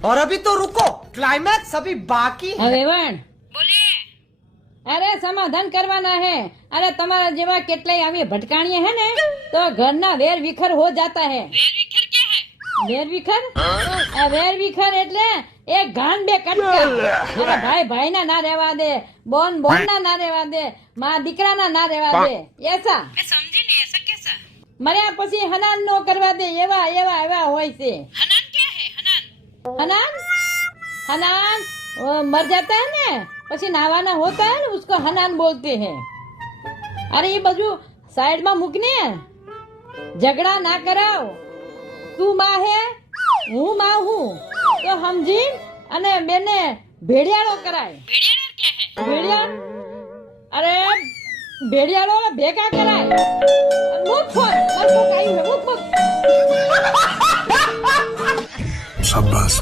और अभी तो रुको, क्लाइमैक्स अभी बाकी है। હવે વણ અરે સમાધાન કરવાના હે। અરે તમારા જેવા કેટલાય આવી ભટકાણીએ હે ને તો ઘરના વેર વિખર હો જાતા હે। વેર વિખર વેર વિખર એટલે એક ઘાન બે કટકા। અરે ભાઈ ભાઈ ના રહેવા દે, બોન બોન ના રહેવા દે, માં દીકરા ના રહેવા દે। એસા मैं समझी नहीं, ऐसा कैसा? મર્યા પછી હનાન નો કરવા દે, એવા એવા એવા હોય છે। हनान क्या है? हनान हनान हनान वो मर जाता है ना, પછી નાવાના होता है ना, उसको हनान बोलते हैं। अरे ये बाजू साइड में મૂકને, झगड़ा ना कराओ। તું માં હે, હું માં હું, તો સમજી અને બેને ભેડિયાળો કરાય। भेड़िया क्या है? ભેડિયાળ અરે ભેડિયાળો ભેગા કરાય। મૂક ફોન, મારું કોક આવ્યું છે, મૂક મૂક। शाबाश।